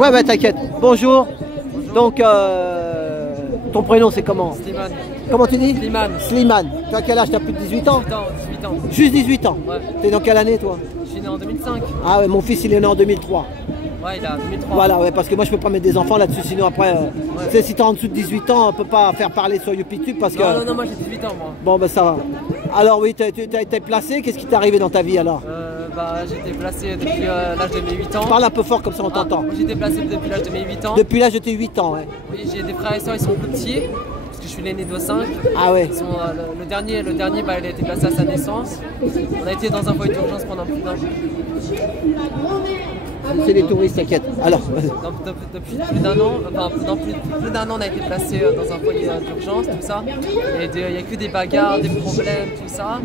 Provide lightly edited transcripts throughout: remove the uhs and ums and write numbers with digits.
Ouais, t'inquiète. Bonjour. Donc, ton prénom c'est comment? Slimane. Comment tu dis? Slimane. Slimane. Tu as quel âge? Tu as plus de 18 ans? 18 ans. Juste 18 ans? Ouais. T'es dans quelle année toi? Je suis né en 2005. Ah ouais, mon fils il est né en 2003. Ouais, il a 2003. Voilà, ouais, parce que moi je peux pas mettre des enfants là-dessus, sinon après, tu sais, si t'es en dessous de 18 ans, on peut pas faire parler sur YouTube parce que... Non, moi j'ai 18 ans moi. Bon, ben ça va. Alors oui, tu as été placé, qu'est-ce qui t'est arrivé dans ta vie alors? J'ai été placé depuis l'âge de mes 8 ans. Parle un peu fort comme ça on t'entend. J'ai été placé depuis l'âge de mes 8 ans. Depuis l'âge de tes 8 ans, ouais. Oui, j'ai des frères et sœurs, ils sont plus petits. Parce que je suis l'aîné de 5. Ah ouais. Ils sont, le dernier il a été placé à sa naissance. On a été dans un foyer d'urgence pendant plus d'un an. C'est des touristes, t'inquiète. Alors, depuis plus d'un an, plus d'un an, on a été placé dans un foyer d'urgence, tout ça. Et il n'y a que des bagarres, des problèmes, tout ça.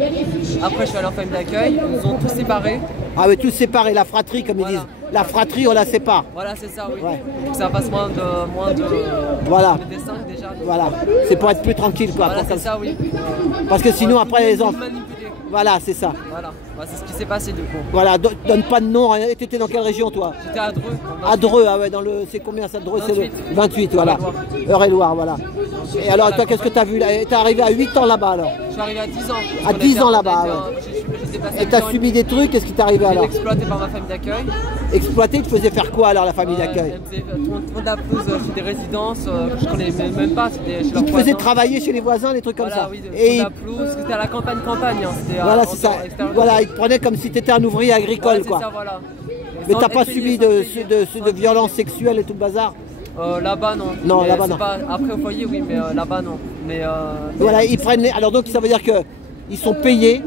Après, je suis allé en famille d'accueil, ils nous ont tous séparés. ah ouais, tous séparés, la fratrie comme ils disent. La fratrie, on la sépare. Voilà, c'est ça, oui. Ouais. Donc ça passe moins de voilà. de dessins déjà. Voilà, c'est pour être plus tranquille quoi. Voilà, c'est ça, oui. Parce que sinon après les enfants... Manipuler. Voilà, c'est ça. Voilà, c'est ce qui s'est passé du coup. Voilà, donne pas de nom. Tu étais dans quelle région toi? J'étais à Dreux. À Dreux, ah ouais, dans le... C'est combien ça de Dreux? 28. C'est le 28, voilà. Eure-et-Loir, voilà. Et alors toi, qu'est-ce que tu as vu là? T'es arrivé à 8 ans là-bas alors? Je suis arrivé à 10 ans. À 10 ans là-bas, Et t'as subi des trucs, qu'est-ce qui t'est arrivé alors? J'étais exploité par ma famille d'accueil. Exploité, tu faisais faire quoi alors la famille d'accueil? Tout le monde de la pelouse, chez des résidences que je connais même pas. Tu faisais travailler chez les voisins, des trucs comme ça. Oui, et la pelouse, c'était à la campagne. Hein. Voilà, c'est ça. Voilà, ils te prenaient comme si tu étais un ouvrier agricole, quoi. Ça, voilà. Mais t'as pas subi de violences sexuelles et tout le bazar? Là-bas, non. Non, là-bas, non. Après, au foyer, oui, mais là-bas, non. Mais, voilà, ils prennent les... Alors donc, ça veut dire qu'ils sont payés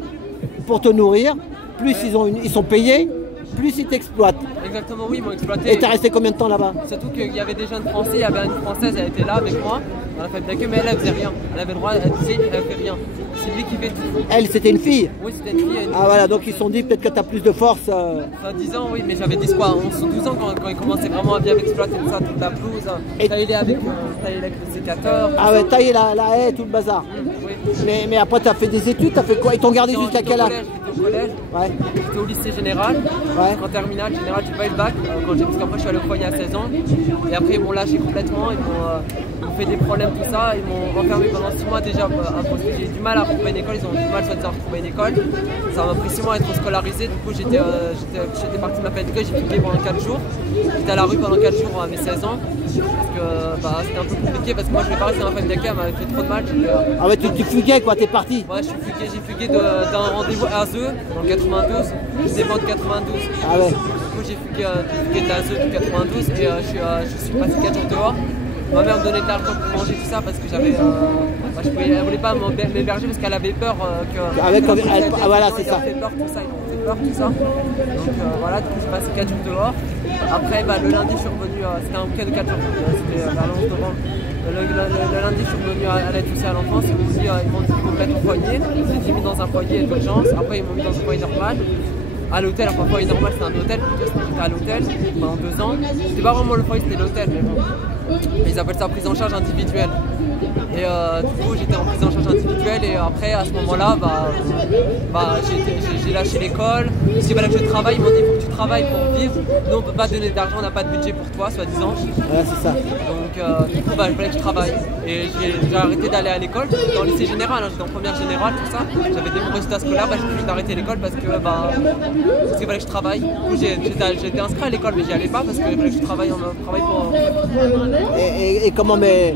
pour te nourrir. Plus ils sont payés, plus ils t'exploitent. Exactement, oui, ils m'ont exploité. Et t'es resté combien de temps là-bas? Surtout qu'il y avait des jeunes Français, il y avait une Française, elle était là avec moi, dans la famille d'accueil, mais elle faisait rien. Elle avait le droit, elle disait, elle fait rien. C'est lui qui fait tout. Elle, c'était une fille? Oui, c'était une fille. Ah voilà, donc ils se sont dit peut-être que tu as plus de force. Ça 10 ans, oui, mais j'avais 10 quoi, 11 ou 12 ans quand ils commençaient vraiment à bien exploiter tout ça, toute la pelouse. Et... tailler avec le sécateur. Ah ouais, tailler la haie, tout le bazar. Oui. Mais après, tu as fait des études, tu as fait quoi? Ils t'ont gardé jusqu'à quel âge? J'étais au collège, ouais. J'étais au lycée général, en terminale, j'ai pas eu le bac, parce qu'après je suis allé au foyer à 16 ans, et après ils m'ont lâché complètement, ils m'ont fait des problèmes, tout ça, ils m'ont enfermé pendant 6 mois déjà, parce que j'ai eu du mal à retrouver une école, ils ont eu du mal à retrouver une école, ça m'a pris 6 mois à être scolarisé, du coup j'étais parti de ma famille d'école, j'ai fugué pendant 4 jours, j'étais à la rue pendant 4 jours à mes 16 ans, parce que c'était un peu compliqué, parce que moi je vais pas rester dans la famille d'accueil, elle m'avait fait trop de mal. Ah ouais, tu fuguais quoi, t'es parti? Ouais, j'ai fugué d'un rendez-vous à Azeux, dans le 92, je dépends de 92. Ah ouais. Du coup j'ai fugué de Azeux du 92 et je suis passé 4 jours dehors. Ma mère me donnait de l'argent pour manger tout ça parce que j'avais... elle voulait pas m'héberger parce qu'elle avait peur que... voilà, c'est ça. Ils ont fait peur, tout ça, ils ont fait peur, tout ça. Donc voilà, du coup j'ai passé 4 jours dehors. Après, le lundi, je suis revenu, c'était un week-end de 4 jours, c'était vers le 11 novembre. Le lundi, je suis revenu à l'aide sociale à l'enfance. Ils m'ont dit qu'ils vont me mettre au foyer. Ils m'ont mis dans un foyer d'urgence. Après, ils m'ont mis dans un foyer normal. À l'hôtel, enfin, foyer normal, c'était un hôtel. J'étais à l'hôtel pendant 2 ans. C'était pas vraiment le foyer, c'était l'hôtel, mais bon. Ils appellent ça prise en charge individuelle. Et du coup, j'étais en prise en charge individuelle. Et après, à ce moment-là, j'ai lâché l'école. Si voilà que je travaille, ils m'ont dit il faut que tu travailles pour vivre. Nous, on peut pas donner d'argent, on n'a pas de budget pour toi, soi-disant. Ouais, c'est ça. Donc, du coup, il fallait que je travaille. Et j'ai arrêté d'aller à l'école. J'étais en lycée général, j'étais en première générale, tout ça. J'avais des bons résultats scolaires, j'ai obligé d'arrêter l'école parce qu'il fallait que je travaille. Du coup, j'ai été inscrit à l'école, mais j'y allais pas parce qu'il fallait que je travaille pour. Et comment, mais.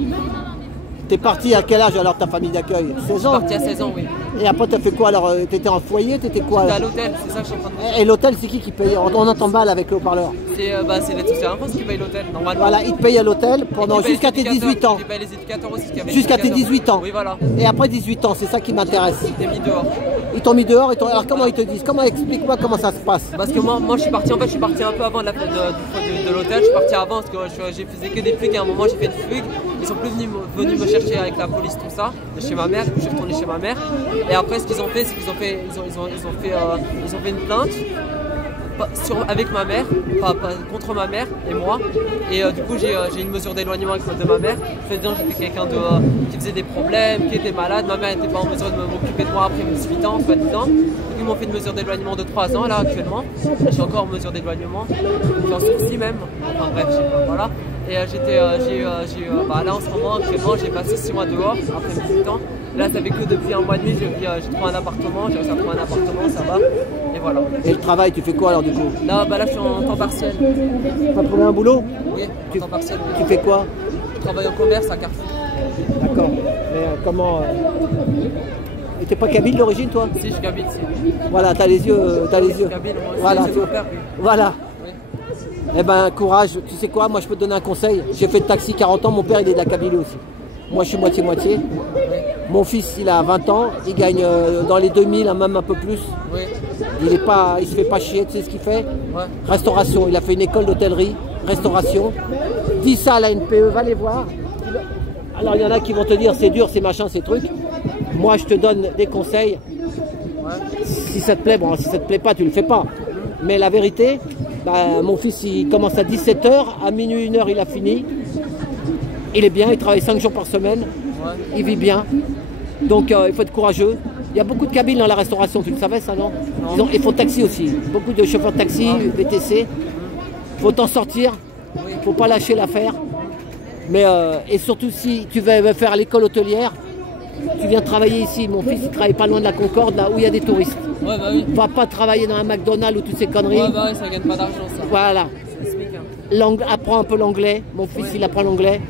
T'es parti à quel âge alors ta famille d'accueil? 16 ans? Je suis parti à 16 ans, oui. Et après t'as fait quoi alors? T'étais en foyer? T'étais quoi? J'étais à l'hôtel, c'est ça que je suis en train de dire. Et l'hôtel c'est qui paye? On entend mal avec le haut-parleur. C'est l'aide sociale à l'enfance qui paye l'hôtel, normalement. Voilà, ils te payent à l'hôtel pendant jusqu'à tes 18 ans. Ils payent les éducateurs aussi. Jusqu'à tes 18 ans. Oui, voilà. Et après 18 ans, c'est ça qui m'intéresse. Ils t'ont mis dehors. Ils t'ont mis dehors, alors comment ils te disent? Explique-moi comment ça se passe. Parce que moi je suis parti, je suis parti un peu avant de l'hôtel, je suis parti avant parce que j'ai fait que des fugues et à un moment j'ai fait une fugue. Ils sont plus venus me chercher avec la police, tout ça, de chez ma mère, je suis retourné chez ma mère. Et après ce qu'ils ont fait, c'est qu'ils ont fait une plainte avec ma mère, contre ma mère et moi. Et du coup j'ai une mesure d'éloignement de ma mère. Disant que j'étais quelqu'un qui faisait des problèmes, qui était malade. Ma mère n'était pas en mesure de m'occuper de moi après mes 18 ans, soi-disant. Ils m'ont fait une mesure d'éloignement de 3 ans là actuellement. Je suis encore en mesure d'éloignement. Je suis en sursis même. Enfin bref, je sais pas. voilà. Et là en ce moment, actuellement, j'ai passé 6 mois dehors après 18 ans. Là, ça fait que depuis un mois et demi, j'ai trouvé un appartement, j'ai réussi à trouver un appartement, ça va. Et voilà. Et le travail, tu fais quoi alors du coup? Là, là, je suis en temps partiel. T'as trouvé un boulot? Oui, en temps partiel. Oui. Tu fais quoi? Je travaille en commerce à Carrefour. D'accord. Mais comment Et t'es pas kabyle d'origine toi? Si, je suis kabyle, si. Voilà, t'as les yeux. Kabyle, moi aussi, Voilà, c'est mon père, oui. Voilà. Oui. Eh ben courage, tu sais quoi, moi je peux te donner un conseil. J'ai fait de taxi 40 ans, mon père il est de la Kabylie aussi. Moi je suis moitié-moitié. Oui. Mon fils il a 20 ans, il gagne dans les 2000, même un peu plus. Oui. Il se fait pas chier, tu sais ce qu'il fait? Ouais. Restauration, il a fait une école d'hôtellerie, restauration. Dis ça à la NPE, va les voir. Alors il y en a qui vont te dire c'est dur, c'est machin, ces trucs. Moi je te donne des conseils. Ouais. Si ça te plaît, bon si ça te plaît pas, tu le fais pas. Mais la vérité, bah, mon fils il commence à 17 h, à minuit 1 h il a fini. Il est bien, il travaille 5 jours par semaine, Ouais. il vit bien. Donc il faut être courageux. Il y a beaucoup de Kabyles dans la restauration, tu le savais ça non? Ils font taxi aussi, beaucoup de chauffeurs de taxi, VTC. Il faut t'en sortir, il ne faut pas lâcher l'affaire. Mais et surtout si tu veux faire l'école hôtelière, tu viens travailler ici. Mon fils il travaille pas loin de la Concorde, là où il y a des touristes. Ouais, bah oui. Va pas travailler dans un McDonald's ou toutes ces conneries. Ouais, bah oui, ça gagne pas d'argent, ça. Voilà. C'est SMIC, hein. Apprends un peu l'anglais. Mon fils il apprend l'anglais.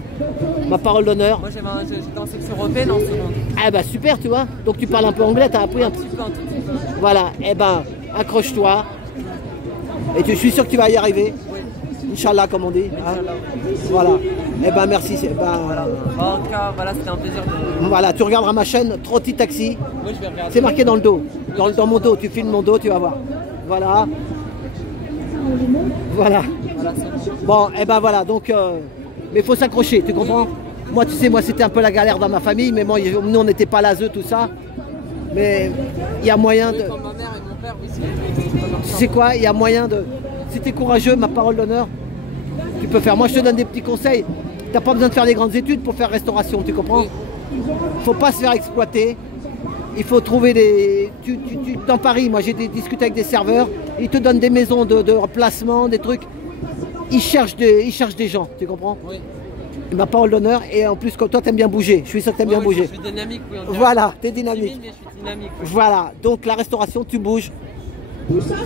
Ma parole d'honneur. Moi, j'étais en section européenne en seconde. Ah bah super tu vois. Donc tu parles un peu anglais, t'as appris un peu. Un tout petit peu. Voilà. Eh ben accroche-toi. Et je suis sûr que tu vas y arriver. Oui. Inch'Allah comme on dit. Hein. Inch'Allah. Voilà. Eh ben merci. Voilà. En tout cas, voilà, c'était un plaisir de... Voilà, tu regarderas ma chaîne, Trotti Taxi. Oui, je vais regarder. C'est marqué dans le dos. Dans mon dos, tu filmes mon dos, tu vas voir. Voilà. Voilà. Voilà, c'est bon. Bon, et ben voilà, donc... mais il faut s'accrocher, tu comprends? Moi, tu sais, moi, c'était un peu la galère dans ma famille, mais moi, nous, on n'était pas là, tout ça. Mais il y a moyen de... Comme ma mère et mon père, oui, c'est... Tu sais quoi? Il y a moyen de... Si tu es courageux, ma parole d'honneur, tu peux faire. Moi, je te donne des petits conseils. Tu n'as pas besoin de faire des grandes études pour faire restauration, tu comprends? Faut pas se faire exploiter. Il faut trouver des... Dans Paris, moi, j'ai discuté avec des serveurs. Ils te donnent des maisons de placement, des trucs. Ils cherchent des gens, tu comprends? Oui. Et ma parole d'honneur, et en plus, comme toi, tu aimes bien bouger. Je suis sûr que tu aimes bien bouger. Je suis dynamique, oui. On dirait. Voilà, tu es Timide, dynamique. mais je suis dynamique, oui. Voilà, donc la restauration, tu bouges.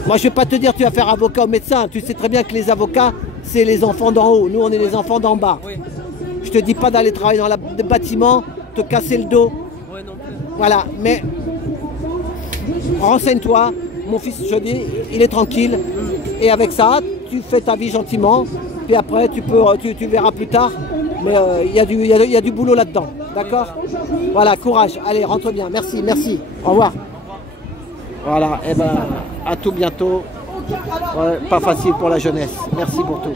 Moi, je vais pas te dire tu vas faire avocat ou médecin. Tu sais très bien que les avocats, c'est les enfants d'en haut. Nous, on est les enfants d'en bas. Oui. Je te dis pas d'aller travailler dans le bâtiment, te casser le dos. Ouais, non plus. Voilà, mais renseigne-toi. Mon fils, je dis, il est tranquille. Et avec ça, tu fais ta vie gentiment. Puis après, tu verras plus tard. Mais il y a du boulot là-dedans. D'accord? Voilà, courage. Allez, rentre bien. Merci, merci. Au revoir. Voilà, et ben à tout bientôt. Ouais, pas facile pour la jeunesse. Merci pour tout.